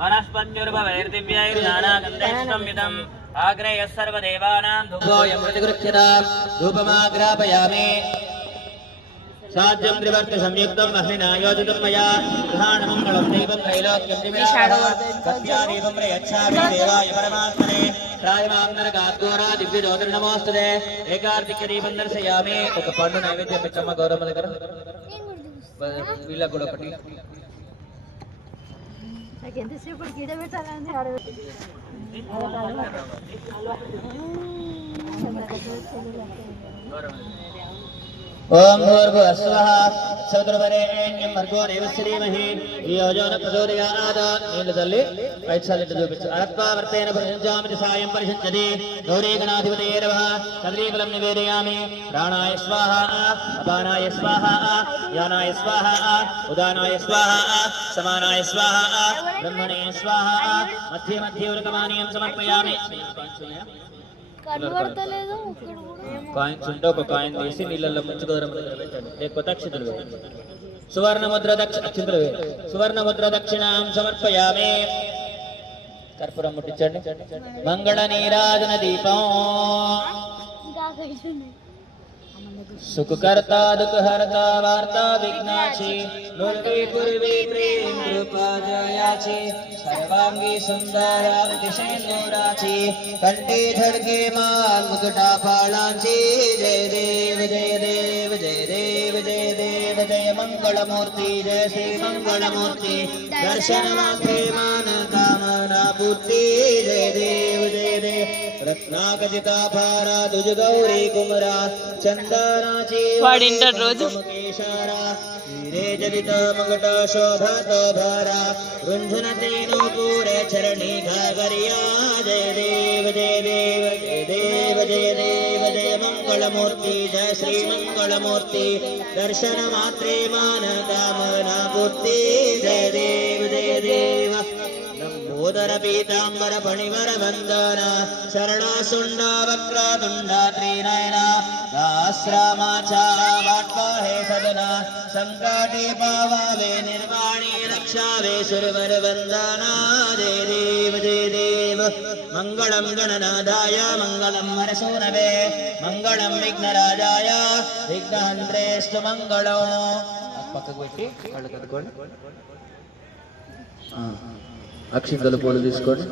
वनस्पत्युर्भवैर्दिव्यैर्नानागन्धैस्संयुतम् agro यः सर्वदेवानां धूपोऽयं प्रतिगृह्यताम् धूपमाग्रापयामि साध्यं त्रिवर्ति संयुक्तम् अग्निना योजितं मया गृहाणमङ्गलं दीपं त्रैलोक्यं दिव्यादीपं प्रयच्छामि देवाय परमात्मने राजमां नरकाद्घोरा दिव्यज्योतिर् नमोस्तुते एकार्तिक्यदीपं दर्शयामि ఒక పండు నైవేద్యం పెట్టమ్మ గౌరమ్మ దగ్గర వీళ్ళకు కూడా ఒకటి ఎంతసేపు గిడ పెట్టాలని ओम भूर्भुवस्वः चतुर्वरेण्यं भर्गो देवस्य धीमहि धियो यो न प्रचोदयात् नीलदल्लि वैच्छाल्यं చూపించు आत्मावर्तेन परिषञ्चामिति सायं परिषञ्चति गौरीगणाधिपतये नमः कदलीफलं निवेदयामि प्राणाय स्वाहा अपानाय स्वाहा यानाय स्वाहा उदानाय स्वाहा समानाय स्वाहा ब्रह्मणे स्वाहा मध्ये मध्ये उदकमानीयं समर्पयामि కాయిన్స్ ఉంటే ఒక కాయిన్ వేసి నీళ్ళల్లో ముంచుకోవడం పెట్టండి లేకపోతే అక్షింతలు వేయండి సువర్ణముద్ర దక్షిణాం సమర్పయామి కర్పూరం ముట్టించండి మంగళ నీరాజన దీపం सुखकर्ता दुःखहर्ता वार्ता विघ्नाची मूर्ति पूर्वी प्रेम कृपाजयाची सर्वांगी सुंदर अतिशय नूराची कंठी धडके मान मुकुटा फाळांची जय देव जय देव जय देव जय देव जय मंगलमूर्ती जय श्री मंगलमूर्ती दर्शन मात्रे मान कामना पूर्ती जय देव जय देव रत्नाकजिता भारा दुज गौरी कुमरा चंदनाची वाडिंटर रोज मुकेशारा हीरे जलित मगट शोभत भारा रुंझुनते नूपुरे चरणी घागरिया जय देव जय देव जय देव जय देव जय मंगलमूर्ति जय श्री मंगलमूर्ति दर्शन मात्रे मान कामना पूर्ति जय देव जय देव लंबोदर पीतांबर फणिवर वंदन शरणासुंडा वक्रतुंडा त्रिनयना दास्रामाचा वाट्पाहे सदना संकटे पावावे निर्वाणी रक्षावे सुरवर वंदना जय देव जय देव मंगलम गणनादाय मंगलम हरसूनवे मंगलम विघ्नराजाय विघ्नहंत्रेस्तु मंगलम పక్కకు పెట్టి కళ్ళు కట్టుకోండి అక్షింతలు పూలు తీసుకోండి